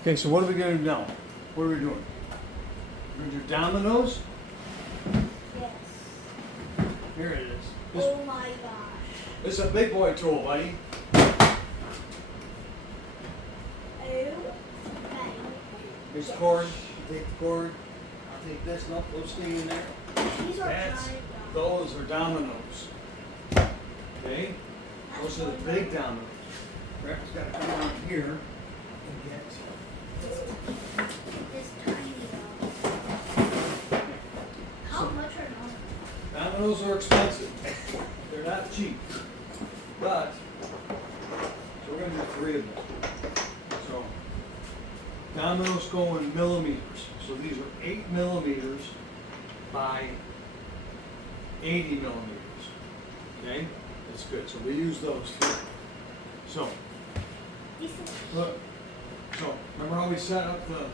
Okay, so what are we going to do now? What are we doing? We're going to do dominoes? Yes. Here it is. Oh my gosh. This is a big boy tool, buddy. Oh. Here's the cord. You take the cord. I'll take this. Nope, those stay in there. These are That's, giant those are dominoes. Okay? Those are the big dominoes. Grandpa's got to come down here and get this tiny dog. How much are dominoes? dominoes are expensive. They're not cheap. But, so we're going to do 3 of them. So, dominoes go in millimeters. So these are 8 millimeters by 80 millimeters. Okay? That's good. So we use those too. So, This is look. So, remember how we set up the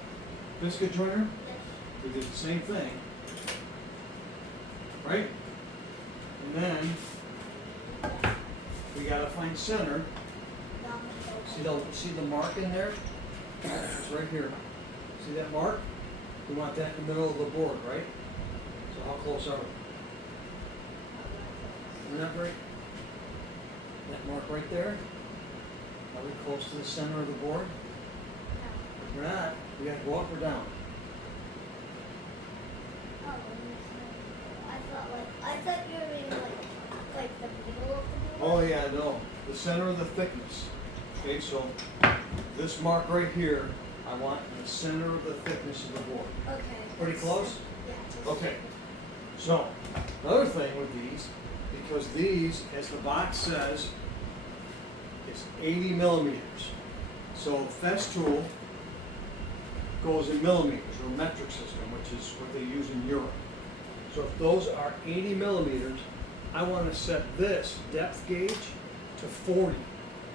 biscuit joiner? yes. We did the same thing. Right? And then, we gotta find center. See the mark in there? It's right here. See that mark? We want that in the middle of the board, right? So how close are we? Isn't that right? That mark right there? Are we close to the center of the board? If we're not, we gotta go up or down. Oh, I thought you were in like the middle of the board. Oh yeah, no. The center of the thickness. Okay, so this mark right here, I want in the center of the thickness of the board. Okay. Pretty close? Yeah. Okay. So, the other thing with these, because these, as the box says, is 80 millimeters. So Festool goes in millimeters, or metric system, which is what they use in Europe. So if those are 80 millimeters, I want to set this depth gauge to 40.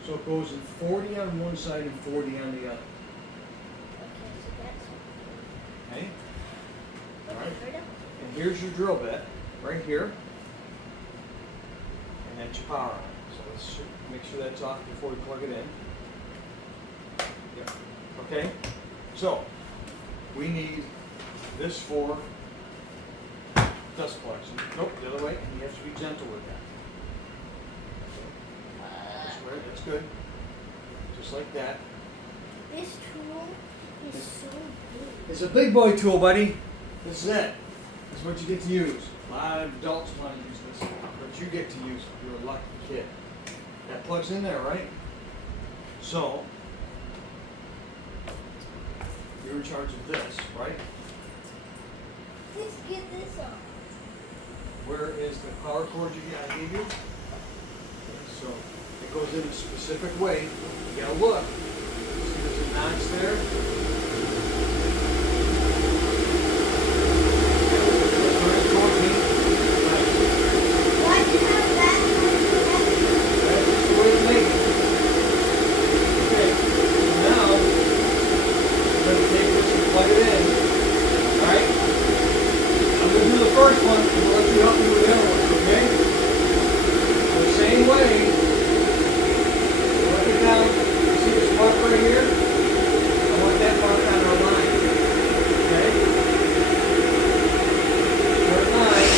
So it goes in 40 on one side and 40 on the other. Okay, so that's Okay? All right. right up. And here's your drill bit, right here. And that's your power on. So let's make sure that's off before we plug it in. Yep. Okay? So, we need this for dust collection. Nope, the other way, and you have to be gentle with that. This way, that's good. Just like that. This tool is so big. It's a big boy tool, buddy. This is it. This is what you get to use. A lot of adults want to use this, but you get to use it. You're a lucky kid. That plugs in there, right? So, you're in charge of this, right? Let's get this on. Where is the power cord I gave you? Okay, so, it goes in a specific way. You gotta look. See there's a notch there? Why do you have that? That's just the way to make it. Okay, so now, I'm going to take this and plug it in. Alright? I'm going to do the first one, and we'll let you help me with the other ones, okay? The same way, look it down, see this mark right here? I want that mark on our line. Okay? Our line.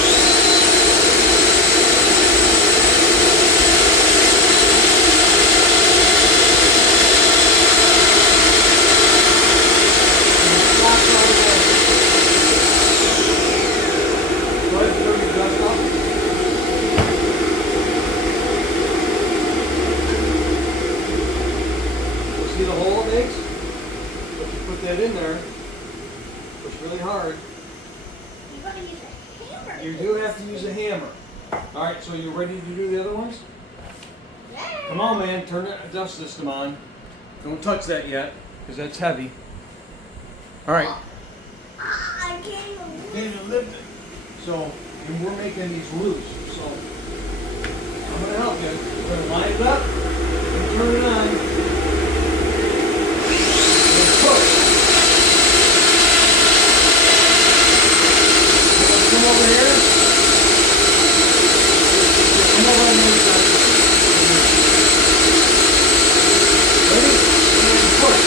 See the hole it makes? So if you put that in there, push really hard. You're gonna use a hammer. You do have to use a hammer. Alright, so you ready to do the other ones? Yeah. Come on, man, turn that dust system on. Don't touch that yet, because that's heavy. Alright, I can't even need to lift it. So, and we're making these loose. So, I'm going to help you. We're going to line it up and turn it on. And push. Come over here. Come over on the other side. Ready? And push.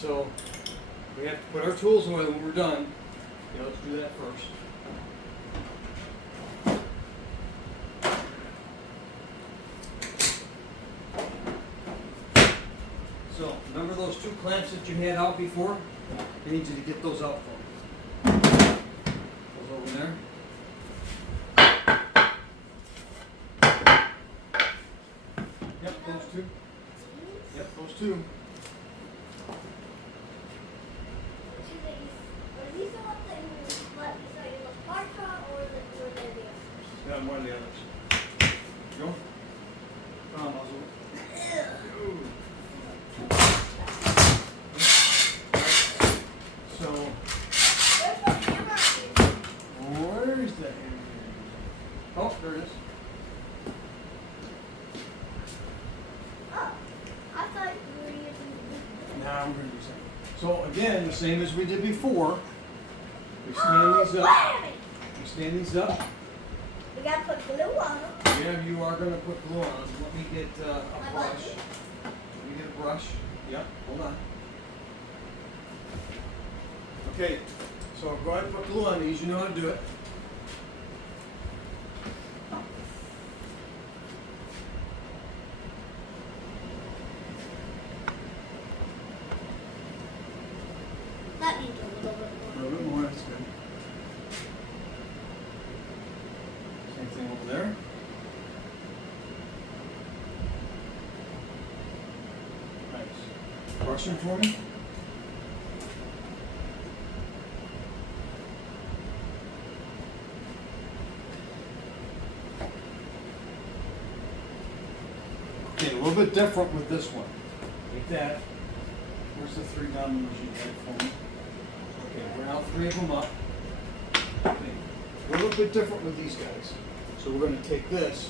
so we have to put our tools away when we're done. Okay, let's do that first. So, remember those two clamps that you had out before? I need you to get those out for me. Those over there. Yep, those two. Yep, those two. Are these the ones that you let me say in the park or were they the others? Got one of the others. Go. Come on, Muzzle. So, There's no camera here. where's the hammer? Oh, there it is. Oh, I thought you were using the Now I'm going to do something. So again, the same as we did before. We stand these up. We stand these up. We gotta put glue on them. Yeah, you are going to put glue on them. Let me get a brush. Let me get a brush. Yep, hold on. Okay, so go ahead and put glue on these. You know how to do it. That needs a little bit A more. little bit more, that's good. Same thing over there. Nice. Brush them for me. Okay, a little bit different with this one. Take that. Where's the 3 dominoes you had for me? Okay, we're now 3 of them up. Okay, a little bit different with these guys. So we're going to take this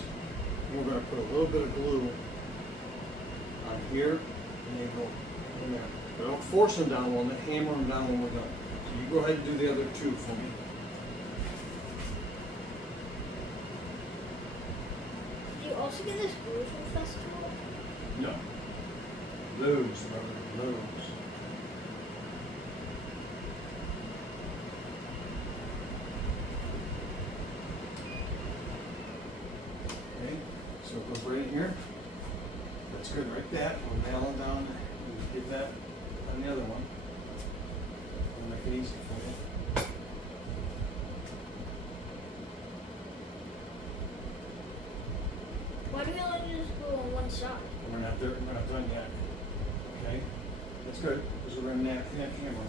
and we're going to put a little bit of glue on here and they go in there. But don't force them down, we'll hammer them down when we're done. So you go ahead and do the other 2 for me. Do you also get this glue from festival? No. Lose, brother, lose. Okay, so it goes right in here. That's good, right there. We'll nail it down and get that on the other one. We'll make it easy for you. Why do we only use glue on one side? We're not there, we're not done yet. Okay, that's good, because we're gonna hammer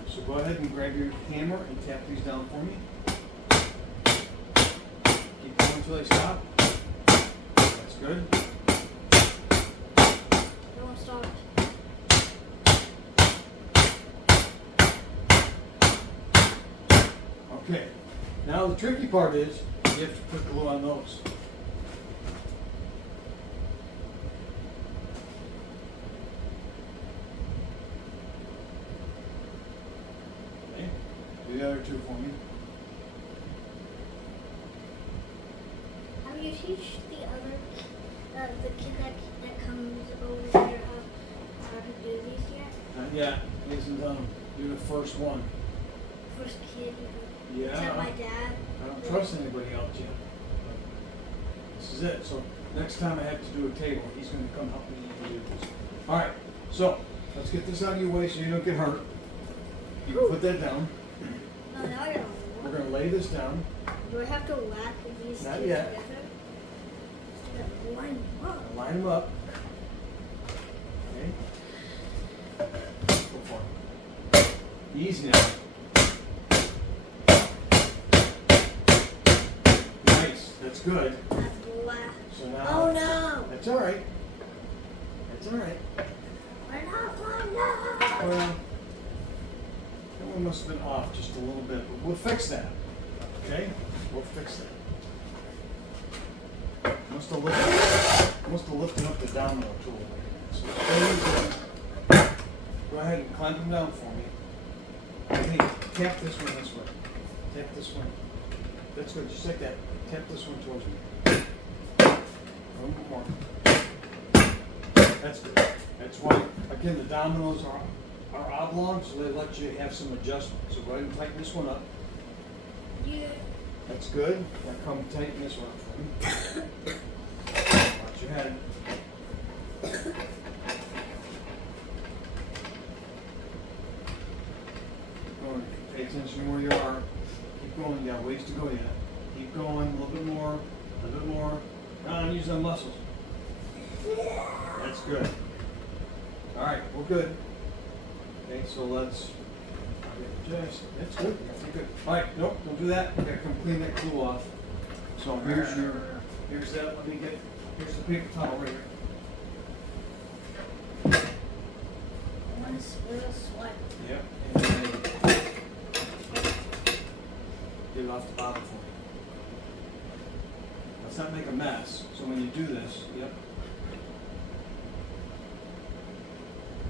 it. So go ahead and grab your hammer and tap these down for me. Keep going until they stop. That's good. Don't stop. Okay, now the tricky part is you have to put glue on those. Okay, do the other 2 for me. Have you teach the other, the kid that comes over here how to do these yet? Not yet, he hasn't done them. You're the first one. First kid, Yeah. except my dad. I don't trust anybody else yet. This is it. So next time I have to do a table, he's going to come help me to do this. All right. So let's get this out of your way so you don't get hurt. You can put that down. No, now I don't We're know. going to lay this down. Do I have to whack these Not two yet. together? Just line them up. Line them up. Okay. Go for it. Easy now. Nice. That's good. That's black. So now. Oh no! That's all right. That's all right. We're not lined up. Well, that one must have been off just a little bit, but we'll fix that. Okay? We'll fix that. Must have lifted up the domino tool. So go ahead and clamp them down for me. Hey, tap this one this way. Tap this one. That's good. Just like that. Tap this one towards me. One more. That's good. That's why, again, the dominoes are are oblong, so they let you have some adjustment. So go ahead and tighten this one up. Yeah. That's good. Now come tighten this one up for me. Watch your head. Keep going. Pay attention to where you are. Keep going. You got ways to go yet. Keep going. A little bit more. A little bit more. Now use them muscles. That's good. All right, we're good. Okay, so let's. Just, that's good. That's good. All right, nope, don't do that. We gotta come clean that glue off. So here's that. Let me get. Here's the paper towel right here. One little swipe. Yep. And then get it off the bottom for me. Let's not make a mess. So when you do this, yep.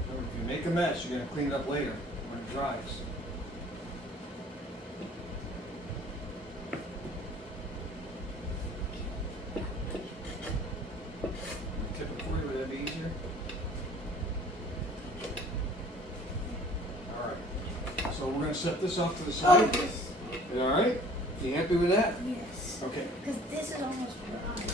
Remember, if you make a mess, you're gonna clean it up later when it dries. Tip it for you, would that be easier? All right. So we're gonna set this off to the side. Oh, this. All right. You happy with that? Yes. Okay. Because this is almost dry.